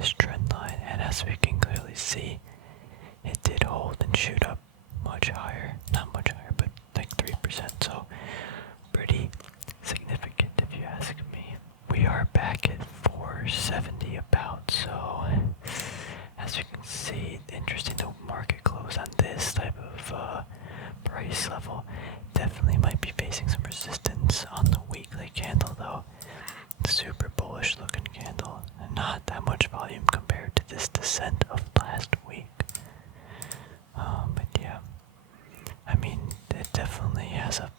this trend line, and as we can clearly see, it did hold and shoot up much higher. Not much higher, but like 3%, so pretty significant if you ask me. We are back at 470 about, so as you can see, interesting the market close on this type of price level. Definitely might be facing some resistance on the weekly candle though. Super bullish looking candle, and not that much volume compared to this descent of last week. But yeah, I mean, it definitely has a,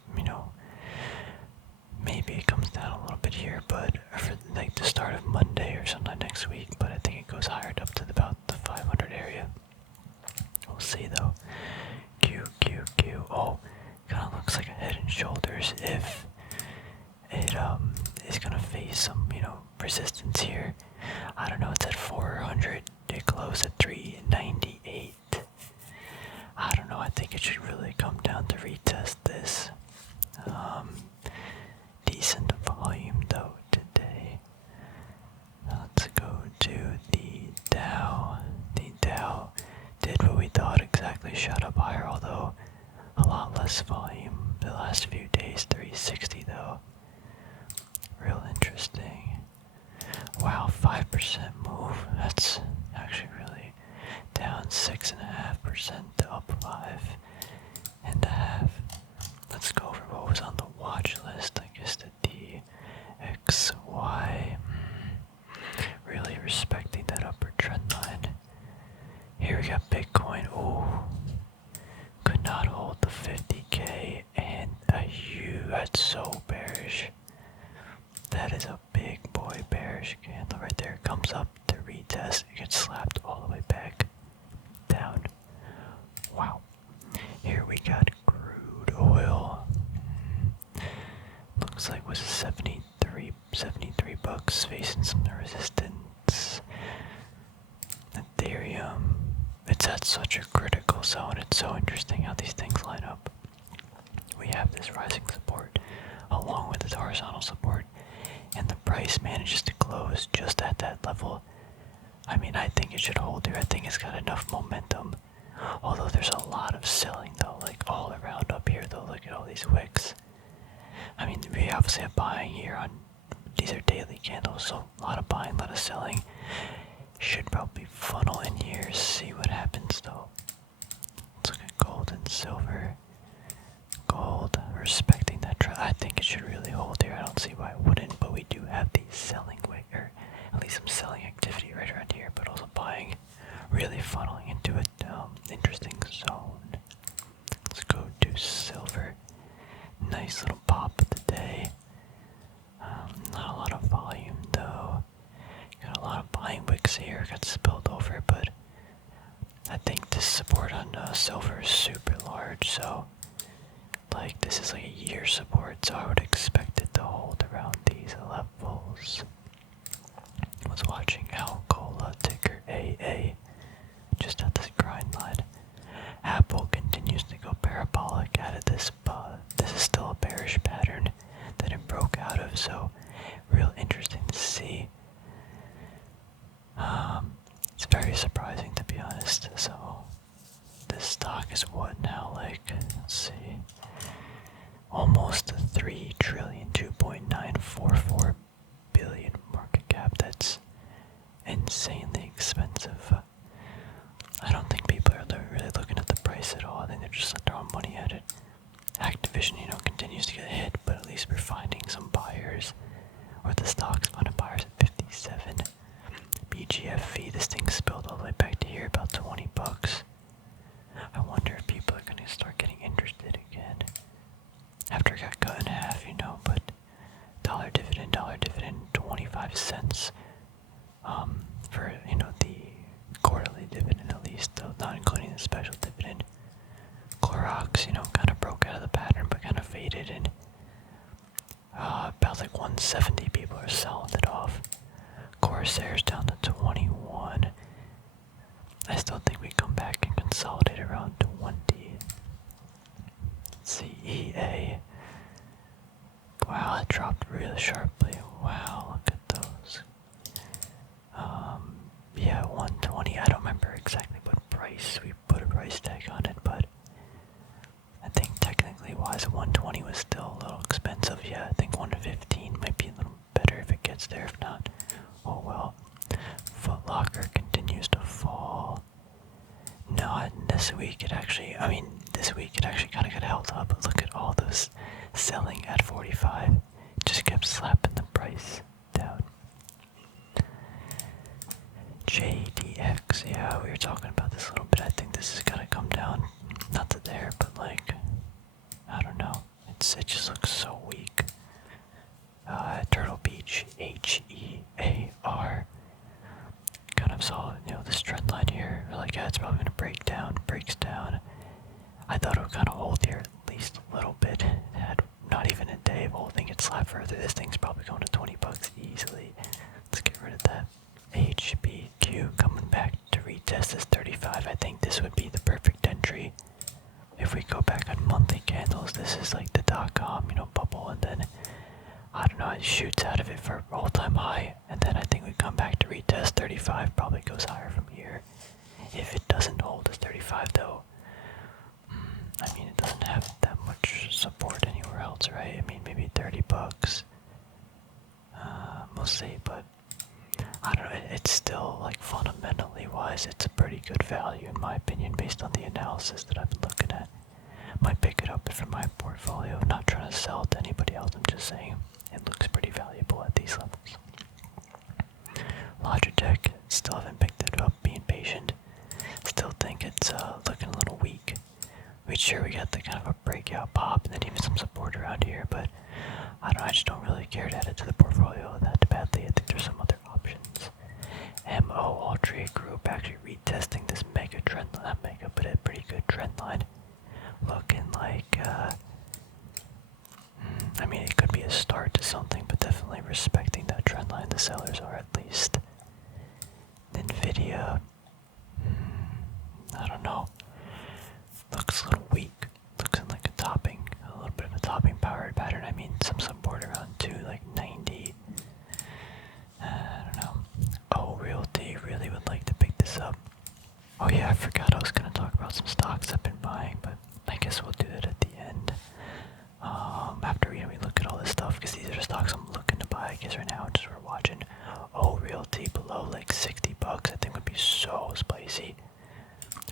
maybe it comes down a little bit here, but for like the start of Monday or sometime next week, but I think it goes higher up to about the 500 area. We'll see though. Q. Oh, kind of looks like a head and shoulders if it is gonna face some, resistance here. I don't know, it's at 400, it closed at 398. I don't know, I think it should really come down to retest this. Decent volume though today. Let's go to the Dow. The Dow did what we thought, exactly, shot up higher, although a lot less volume the last few days. 360 though. Real interesting. Wow, 5% move. That's actually really down 6.5% to up 5.5. Let's go over what was on the watch list. I guess the DXY. Really respecting that upper trend line. Here we got Bitcoin. Ooh. Could not hold the 50K, and that's so bearish. That is a big boy bearish candle right there. It comes up to retest. It gets slapped all the way back down. Wow. Here we got crude oil. Looks like it was 73 bucks, facing some resistance. Ethereum. It's at such a critical zone. It's so interesting how these things line up. We have this rising support along with this horizontal support, and the price manages to close just at that level. I mean, I think it should hold here. I think it's got enough momentum. Although there's a lot of selling though, like all around up here though. Look at all these wicks. I mean, we obviously have buying here on, these are daily candles, so a lot of buying, a lot of selling. Should probably funnel in here, see what happens though. Let's look at gold and silver. Gold, respecting that trend. I think it should really hold here. I don't see why it wouldn't, but we do have the selling way, or at least some selling activity right around here, but also buying, really funneling into an interesting zone. Let's go to silver. Nice little pop of the day. Not a lot of volume though. Got a lot of buying wicks here. Got spilled over, but I think this support on silver is super large, so like this is like a year support, so I would expect it to hold around these levels. Was watching Alcola, ticker AA, just at this grind line. Apple continues to go parabolic out of this, but this is still a bearish pattern that it broke out of, so real interesting to see. It's very surprising, to be honest. So this stock is what now, like, let's see, almost 3 trillion, 2.944 billion market cap. That's insanely expensive. I don't think people are really looking at the price at all. I think they're just throwing money at it. Activision, continues to get hit, but at least we're finding some buyers, or the stock's finding buyers at 57. BGFV, this thing spilled all the way back to here, about 20 bucks. I wonder if people are gonna start getting interested again after it got cut in half, but dollar dividend, 25 cents for the quarterly dividend, at least, though, not including the special dividend. Clorox, kind of broke out of the pattern, but kind of faded, and about like 170 people are selling it off. Corsair's down to 21. I still think we come back and consolidate around 20. CEA. Wow, it dropped really sharply. Wow, look at those. locker continues to fall. Not this week. This week it actually kind of got held up. But look at all those selling at 45. It just kept slapping the price down. JDX, yeah, we were talking about this a little bit. I think this is gonna come down, not to there, but like, I don't know. It just looks so weak. Turtle Beach, HEAR. Kind of saw, this trend line here. We're like, yeah, it's probably gonna break down, breaks down. I thought it would kind of hold here at least a little bit. It had not even a day of holding it slap further. This thing's probably going to 20 bucks easily. Let's get rid of that. HBQ coming back to retest this 35. I think this would be the perfect entry. If we go back on monthly candles, this is like the .com, bubble, and then I don't know, it shoots out of it for all-time high, and then I think we come back to retest 35, probably goes higher from here. If it doesn't hold as 35 though, it doesn't have that much support anywhere else, right? Maybe 30 bucks. We'll see, but I don't know, it's still, like, fundamentally wise, it's a pretty good value in my opinion based on the analysis that I've been looking at. Might pick it up for my portfolio. I'm not trying to sell it to anybody else, I'm just saying it looks pretty valuable at these levels. Logitech, still haven't picked it up, being patient. Still think it's looking a little weak. We got the kind of a breakout pop and then even some support around here, but I don't know, I just don't really care to add it to the portfolio that badly. I think there's some other options. MO All Trade Group actually retesting this mega trend line, not mega, but a pretty good trend line. Looking like, it could be a start to something, but definitely respecting that trend line. The sellers are at least. Nvidia, I don't know. Looks a little weak. Looks in like a little bit of a topping powered pattern. Some support around 290. I don't know. Oh, Realty really would like to pick this up. Oh yeah, I forgot I was gonna talk about some stocks I've been buying, but I guess we'll do that at the end. After we look at all this stuff, because these are the stocks I'm looking to buy. I guess right now, just we're watching. Oh, Realty below like 60 bucks. I think would be so spicy.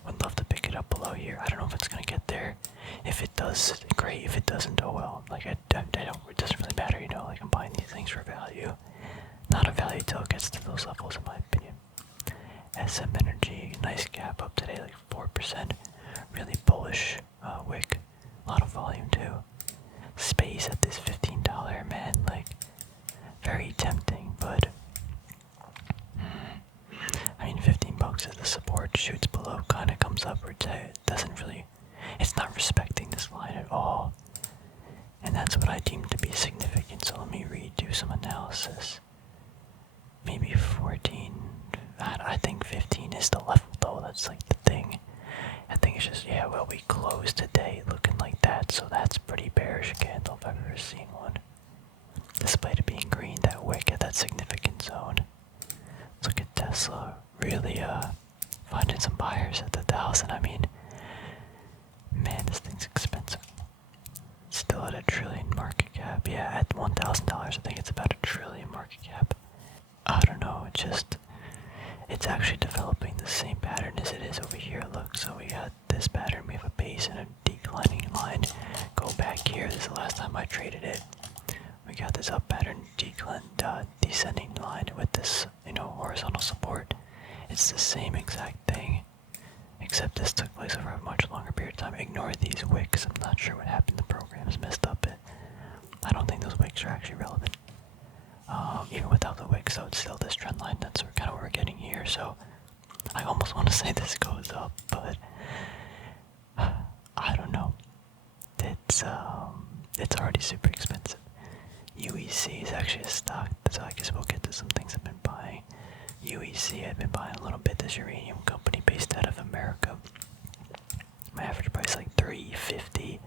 Would love to pick it up below here. I don't know if it's gonna get there. If it does, great. If it doesn't, oh well. Like I don't. It doesn't really matter, Like I'm buying these things for value, not a value till it gets to those levels, in my opinion. SM Energy, nice gap up today, like 4%. Really bullish wick. A lot of volume too. Space at this $15, man, like very tempting, but 15 bucks is the support, shoots below, kind of comes upwards. It doesn't really, it's not respecting this line at all, and that's what I deem to be significant. So let me redo some analysis. Maybe 14. I think 15 is the level though. That's like the thing. I think it's just, we closed today looking like that, so that's pretty bearish candle if I've ever seen one. Despite it being green, that wick at that significant zone. Let's look at Tesla, really finding some buyers at the 1,000. Man, this thing's expensive. Still at $1 trillion market cap. Yeah, at $1,000, I think it's about $1 trillion market cap. I don't know, it's actually developing the same pattern as it is over here. Look, so we got this pattern, we have a base and a declining line. Go back here, this is the last time I traded it. We got this up pattern, descending line with this, horizontal support. It's the same exact thing, except this took place over a much longer period of time. Ignore these wicks, I'm not sure what happened, the program's messed up it. I don't think those wicks are actually relevant. Even without the wick, so it's still this trend line. That's kind of what we're getting here. So I almost want to say this goes up, but I don't know. It's already super expensive. UEC is actually a stock, so I guess we'll get to some things I've been buying. UEC, I've been buying a little bit. This uranium company based out of America. My average price like $3.50.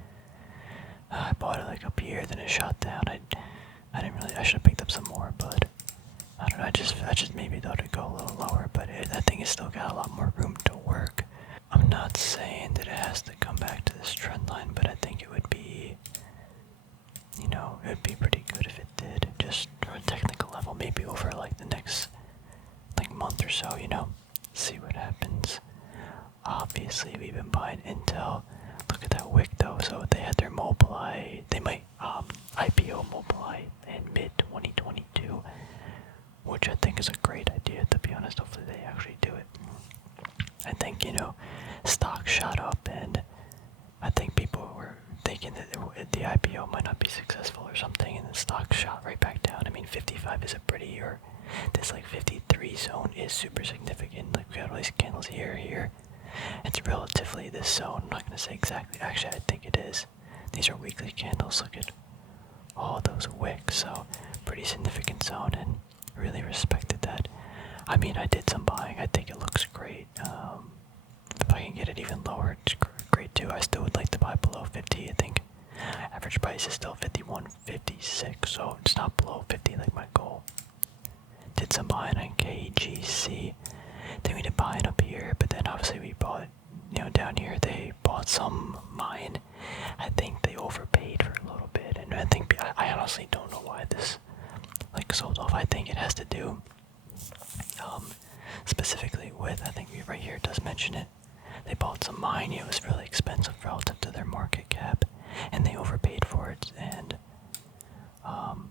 I bought it like up here, then it shot down. I should have picked up some more, but I don't know, I just maybe thought it'd go a little lower, but I think it's still got a lot more room to work. I'm not saying that it has to come back to this trend line, but I think it would be, it would be pretty good if it did, just from a technical level, maybe over like the next month or so. so, see what happens. Obviously, we've been buying Intel. Look at that wick though. So they had their Mobileye. They might IPO Mobileye in mid 2022, which I think is a great idea. To be honest, hopefully they actually do it. I think stock shot up, and I think people were thinking that the IPO might not be successful or something, and the stock shot right back down. I mean, 55 is a pretty, or this like 53 zone is super significant. Like we got all these candles here. It's relatively this zone. I'm not gonna say exactly. Actually, I think it is. These are weekly candles. Look at all those wicks. So pretty significant zone, and really respected that. I mean, I did some buying. I think it looks great. If I can get it even lower, it's great too. I still would like to buy below 50. I think average price is still 51.56, so it's not below 50 like my goal. Did some buying on KGC. Then we did buying up here, but then obviously we bought, down here they bought some mine. I think they overpaid for a little bit, and I think I honestly don't know why this like sold off. I think it has to do specifically with, I think right here it does mention it. They bought some mine. It was really expensive relative to their market cap, and they overpaid for it. And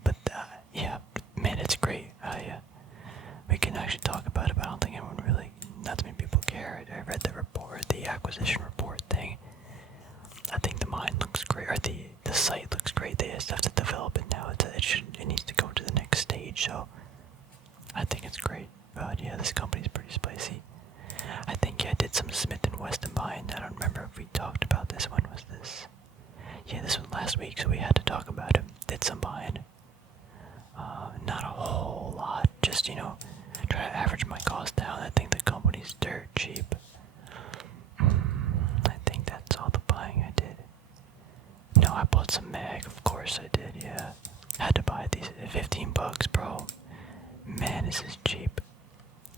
but yeah, man, it's great. We can actually talk about it, but I don't think anyone really, not too many people care. I read the report, the acquisition report thing. I think the mine looks great, or the site looks great. They just have to develop it now. It needs to go to the next stage. So I think it's great. But yeah, this company's pretty spicy. I think I did some Smith & Wesson buying. I don't remember if we talked about this. When was this? Yeah, this was last week, so we had to talk about it. Did some buying. Not a whole lot. Just, try to average my cost down. I think the company's dirt cheap. I think that's all the buying I did. No, I bought some mag. Of course I did, yeah. Had to buy these at 15 bucks, bro. Man, this is cheap.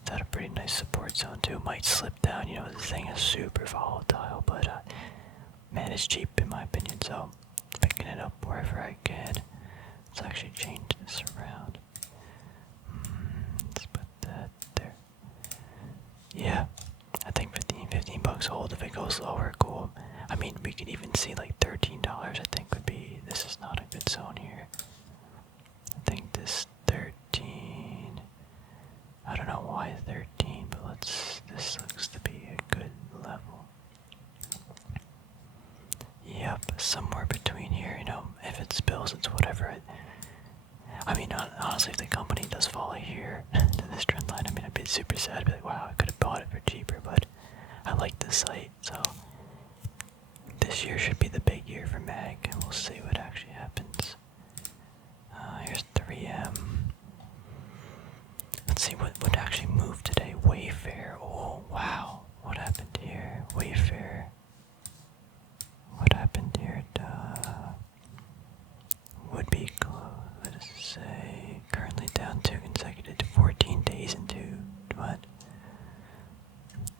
It's at a pretty nice support zone too. Might slip down, this thing is super volatile, but man, it's cheap in my opinion, so picking it up wherever I can. Let's actually change this around. Let's put that there. Yeah, I think 15 bucks hold. If it goes lower, cool. I mean, we could even see like $13, I think would be, this is not a good zone here. I think this 13, I don't know why 13, but this looks to be a good level. Yep, somewhere between here, if it spills, it's whatever. I mean, honestly, if the company does fall here to this trend line, I mean, I'd be super sad. I'd be like, wow, I could have bought it for cheaper, but I like this site, so this year should be the big year for MAG, and we'll see what actually happens. Here's 3M. Let's see what actually moved today. Wayfair. Oh, wow. What happened here? Wayfair. What happened here? Would be, what does it say? Currently down 2 consecutive to 14 days into what?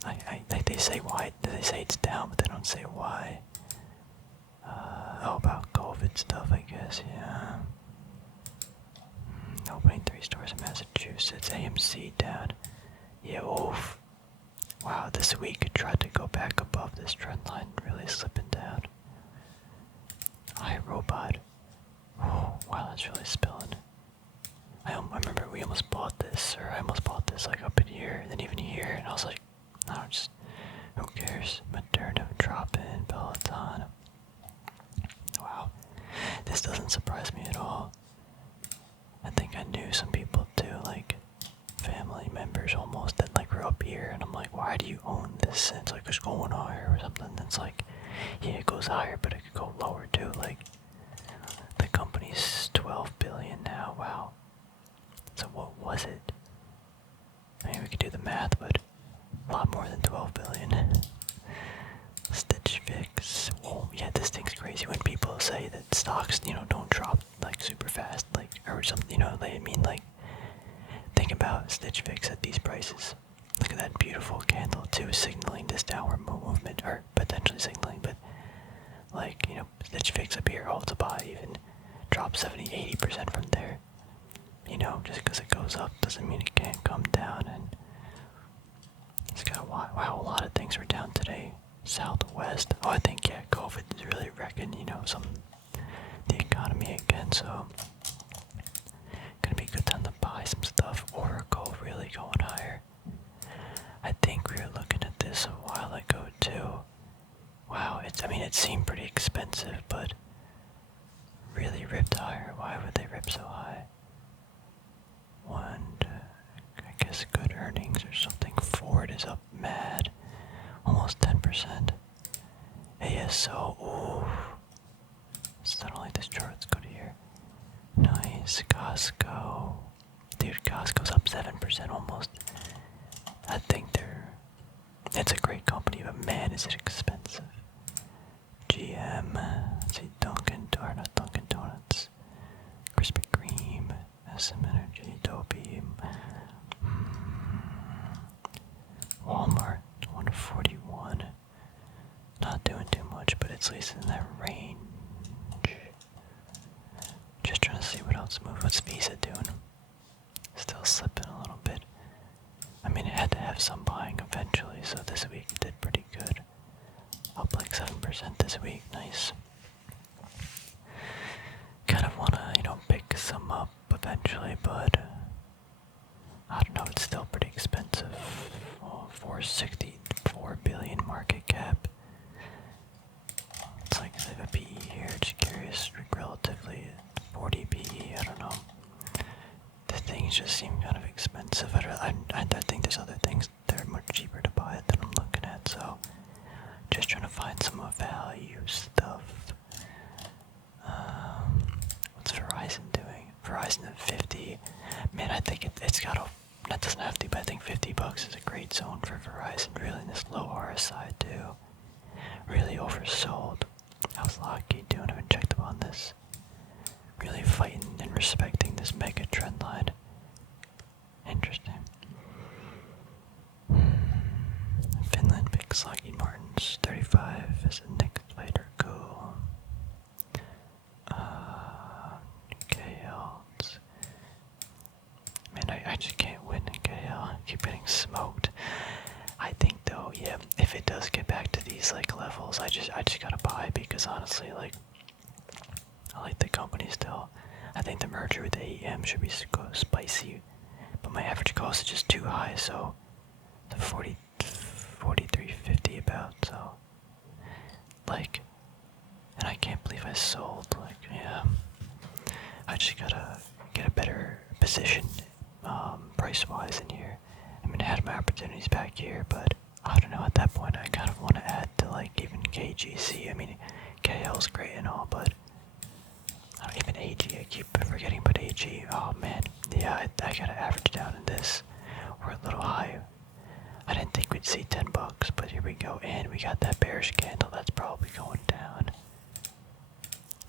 Like they say why, they say it's down, but they don't say why. About COVID stuff, I guess, yeah. Opening 3 stores in Massachusetts, AMC down. Yeah, oof. Wow, this week it tried to go back above this trend line, really slipping down. iRobot. Oh, wow, that's really spilling. I remember we almost bought this, or I almost bought this like up in here, and then even here, and I was like, no, just, who cares? Moderna dropping, Peloton. Wow, this doesn't surprise me at all. I think I knew some people too, like family members almost, that like grew up here, and I'm like, why do you own this? And it's like, it's going higher or something. And it's like, yeah, it goes higher, but it could go lower too. Like, the company's 12 billion now. Wow. So what was it? I mean, we could do the math, but a lot more than 12 billion. Stitch Fix. Oh, yeah, this thing's crazy when people say that stocks, don't drop like super fast, like, or something, they mean like, think about Stitch Fix at these prices. Look at that beautiful candle too, signaling this downward movement, or potentially signaling, but like, Stitch Fix up here, to buy, even drop 70-80% from there. Just because it goes up doesn't mean it can't come down, and why. Wow, a lot of things were down today. Southwest. Oh, I think, yeah, COVID is really wrecking, the economy again, so gonna be a good time to buy some stuff. Oracle really going higher. I think we were looking at this a while ago too. Wow, it seemed pretty expensive, but really ripped higher. Why would they rip so high? I guess good earnings or something. Ford is up mad. Almost 10%. ASO, ooh. It's not only this chart, let's go to here. Nice, Costco. Dude, Costco's up 7% almost. I think it's a great company, but man, is it expensive. GM, let's see, not Dunkin' Donuts. Krispy Kreme, SM Energy, Adobe. Walmart, 141. Not doing too much, but it's at least in that range. Just trying to see what else moves. What's Visa doing? Still slipping a little bit. It had to have some buying eventually, so this week it did pretty good. Up like 7% this week, nice. Kind of wanna, pick some up eventually, but I don't know, it's still pretty expensive. 464 billion market cap. It's like a PE here, just curious, relatively 40 PE, I don't know. The things just seem kind of expensive. I think there's other things that are much cheaper to buy than I'm looking at, so just trying to find some value stuff. What's Verizon doing? Verizon at 50. Man, I think it's got a. That doesn't have to, but I think $50 is a great zone for Verizon. Really, in this low RSI too. Really oversold. How's Lockheed doing? I haven't checked up on this. Really fighting and respecting this mega trend line. Interesting. Finland picks Lockheed Martin's 35 as a next fighter. Cool. KL. Man, I just can't win in KL. I keep getting smoked. I think though, yeah, if it does get back to these levels, I just gotta buy because honestly, I like the company still. I think the merger with AEM should be spicy, but my average cost is just too high, so the 43.50 about, so and I can't believe I sold, yeah. I just gotta get a better position, price-wise in here. I had my opportunities back here, but I don't know, at that point I kind of want to add to even KGC. KL's great and all, but even AG, I keep forgetting about AG. Oh man, yeah, I gotta average down in this. We're a little high. I didn't think we'd see $10, but here we go, and we got that bearish candle. That's probably going down.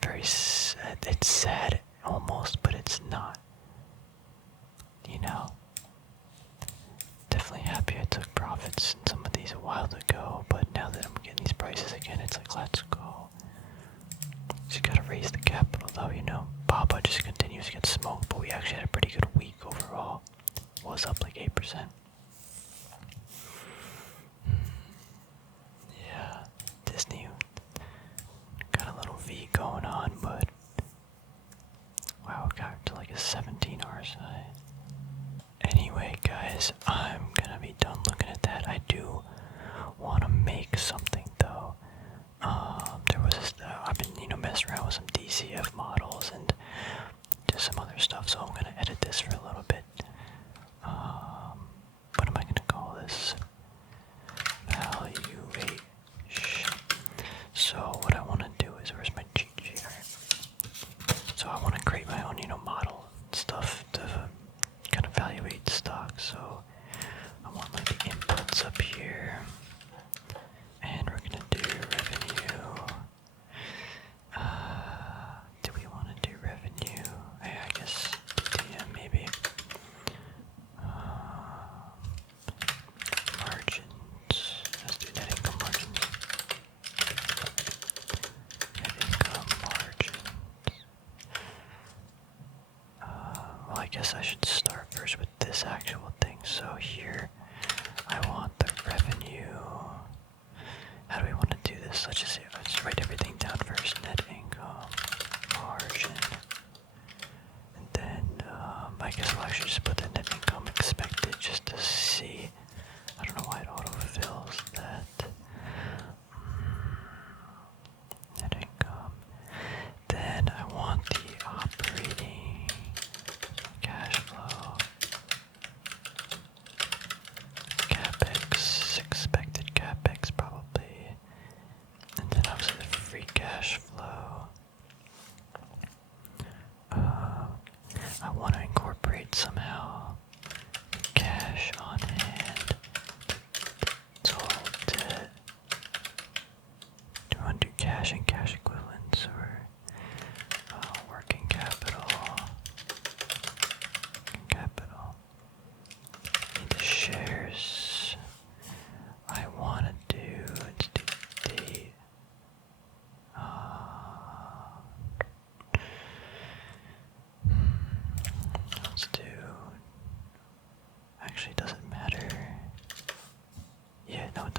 Very sad. It's sad almost, but it's not. Definitely happy I took profits in some of these a while ago, but now that I'm getting these prices again, it's let's go. Just gotta raise the capital though, Baba just continues to get smoked, but we actually had a pretty good week overall. Was up 8%. Yeah, Disney got a little V going on, but wow, it got to a 17 RSI. Anyway, guys, I'm gonna be done looking at that. I do want to make something though. There was I've been messing around with some DCF models and just some other stuff, so I'm gonna edit this for a little bit. What am I gonna call this? Valuation. So what I want to do is, where's my cheat sheet? So I want to create my own model stuff to kind of evaluate stocks. So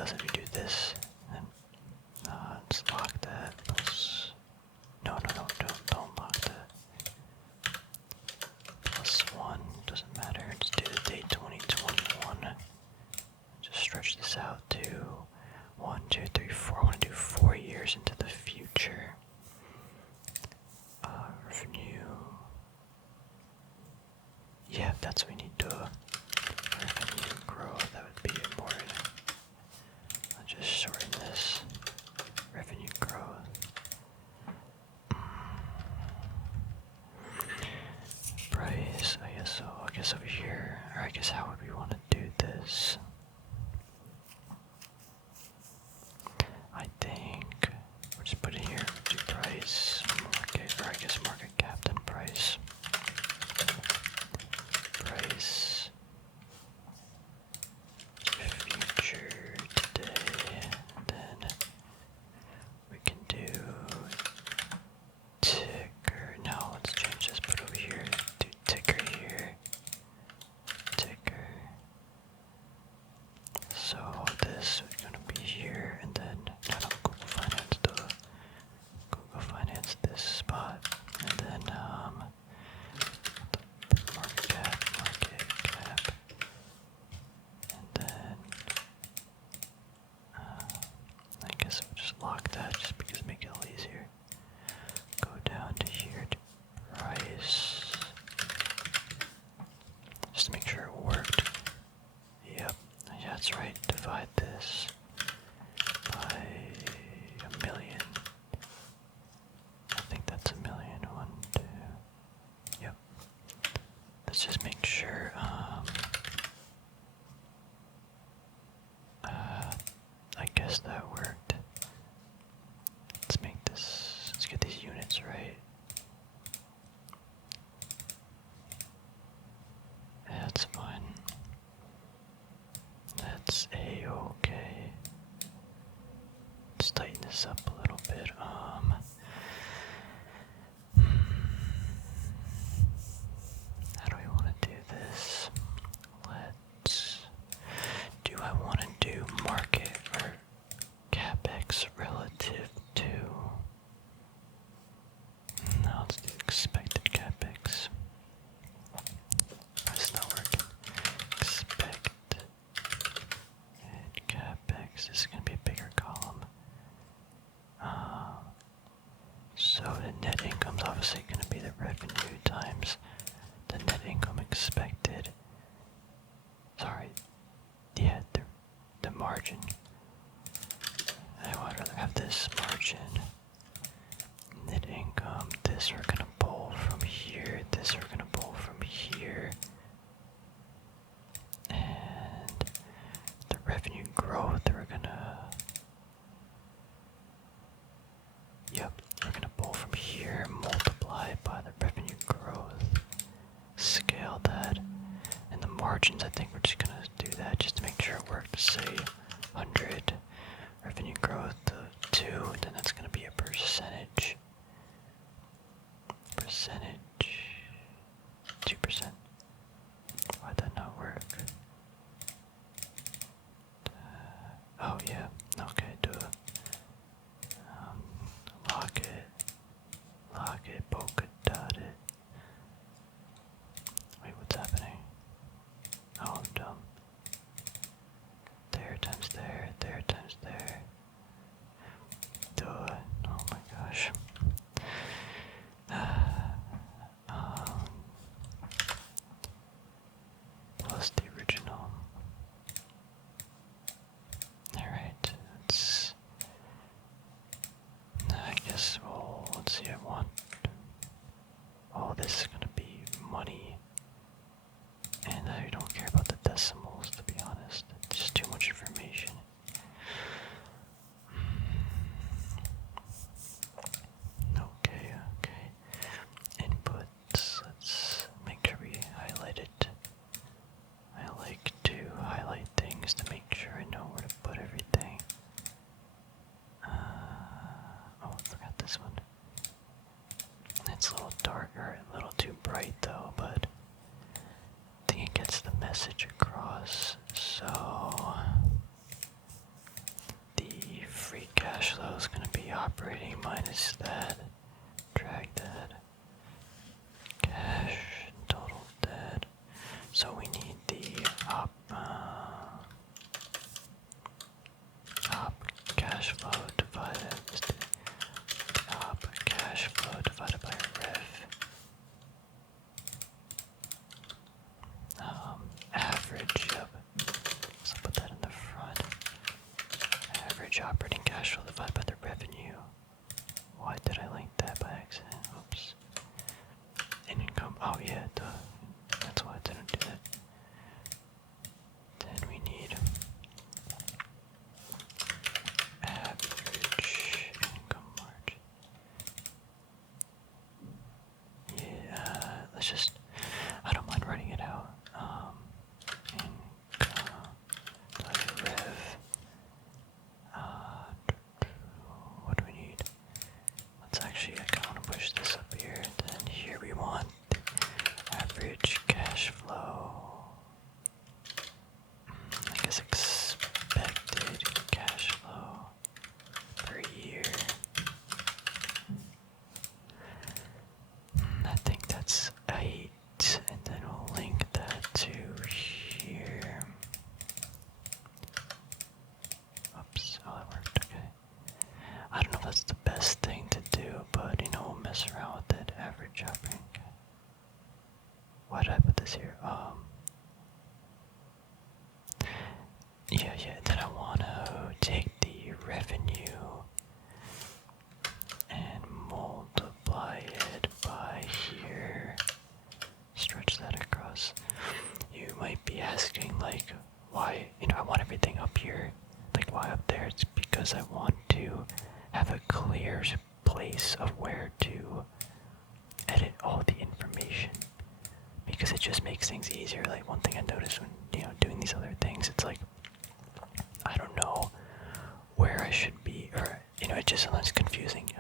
because if you do this, then let's lock that. No, don't lock that. +1, doesn't matter. Let's do the date 2021. Just stretch this out to 1, 2, 3, 4. I want to do 4 years into the future. Revenue. Yeah, that's what we need to revenue growth. That would be important. I'll just shorten this. Revenue growth. Price, I guess so. I guess over here, or I guess how would we want to do this? I think we'll just put it here. Do price, market, or I guess market cap then price. Price. Future today. Then we can do ticker. No, let's change this. Put over here. Do ticker here. Ticker. So this is gonna be here, and then Google Finance Google Finance this spot, and then market cap, and then I guess we'll just lock that just because make it a little easier. Go down to here to price, just to make sure it worked. Yep, yeah, that's right. Divide this by 1,000,000. I think that's 1,000,000. 1, 2. Yep. Let's just make sure. I guess that worked. Let's make this. Let's get these units right. That's fine. That's a-okay. Let's tighten this up a little bit. How do we want to do this? Do I want to do market or capex relative to? No, let's do expected capex. That's not working. Expect and capex. This is going to be a bigger column. So the net income's obviously going to be the revenue times the net income expected. Sorry. Yeah, the margin. I would rather have this margin. Net income. This we're going to pull from here. This we're going to pull from here. And the revenue growth we're going to... Yep, we're going to pull from here, multiply by the revenue growth, scale that, and the margins, I think we're just going to do that just to make sure it works. Say 100 revenue growth to 2, and then that's going to be a percentage. 2%. Why'd that not work? Oh yeah, okay, do it. Lock it, polka dot it. Wait, what's happening? Oh, I'm dumb. There times there, there times there. Duh. Oh my gosh. Plus the original. Alright, operating minus that, drag that, cash, total debt. So we need the op cash flow divided cash flow divided by ref. Average, yep. So put that in the front. Average operating cash flow divided by the revenue. Why did I link that by accident? Oops. Income. Oh yeah, duh. That's why I didn't do that. Then we need average income margin. Yeah, let's just. I don't mind writing it out. Income rev. What do we need? Let's actually. I kind of want to push this up here. Then here we want average cash flow. I guess expected cash flow per year. I think that's 8, and then we'll link that to here. Oops, oh that worked, okay. I don't know if that's the best thing to do, but you know, we'll mess around with it. Average operating. Why did I put this here? Yeah, then I want to take the revenue and multiply it by here. Stretch that across. You might be asking, like, why, I want everything up here. Like, why up there? It's because I want to have a clear place of where to edit all the information. Because it just makes things easier. Like, one thing I noticed when, doing these other things, it's like, I don't know where I should be, or, it's just sometimes confusing.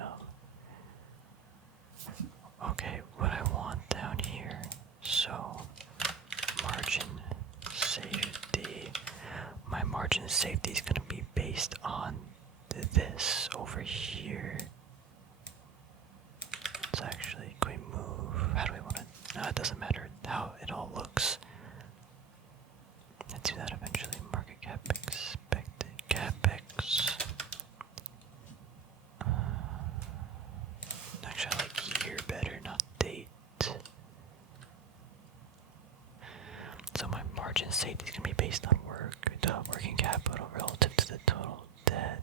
Okay, what I want down here, so, margin safety. My margin of safety is going to be based on this over here. Let's actually, can we move? How do we want to? No, it doesn't matter how it all looks. Let's do that eventually. Market cap, expected capex. Actually, I like year better, not date. So my margin safety is going to be based on working capital relative to the total debt.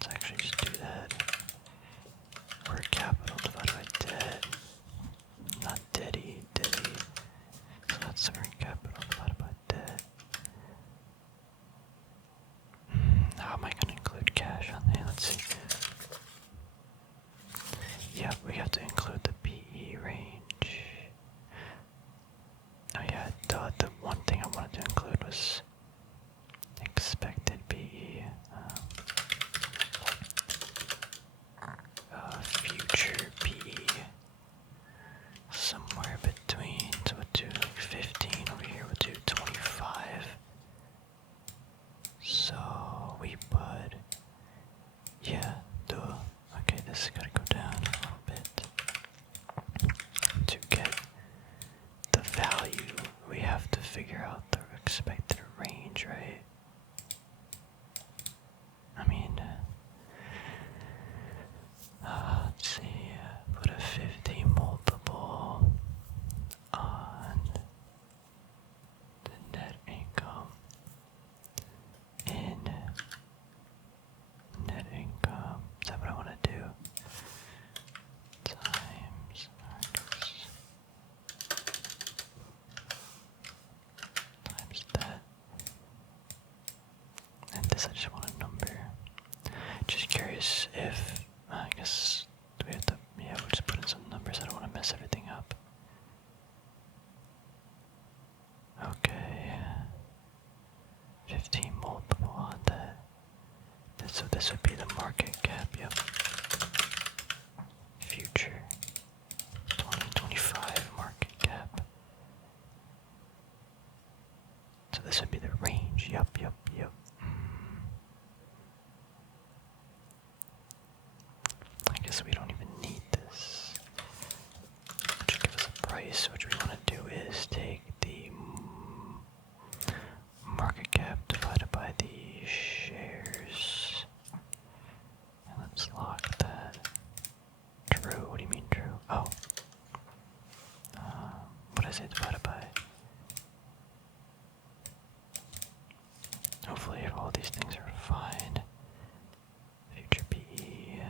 Let's actually just do that. Work capital divided by debt. Not debty. So that's working capital divided by debt. How am I going to include cash on there? Let's see. Yeah, we have to include the PE range. Oh yeah, the one thing I wanted to include was expected PE. Future PE. Somewhere between, so we'll do like 15 over here, we'll do 25. So we put, yeah, duh. Okay, this is gotta go down a little bit. To get the value, we have to figure out the expected range, right? I mean, let's see, put a 50 multiple on the net income in net income. Is that what I want to do? Times that. And this I just want a number. Just curious if, I guess, do we have to, yeah, we'll just put in some numbers. I don't want to mess everything up. Okay. 15 multiple on that. So this would be the market cap, yep. Future 2025 market cap. So this would be the range, yep. gotta buy. Hopefully if all these things are fine. Future PE.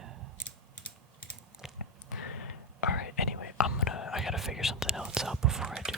Alright, anyway, I gotta figure something else out before I do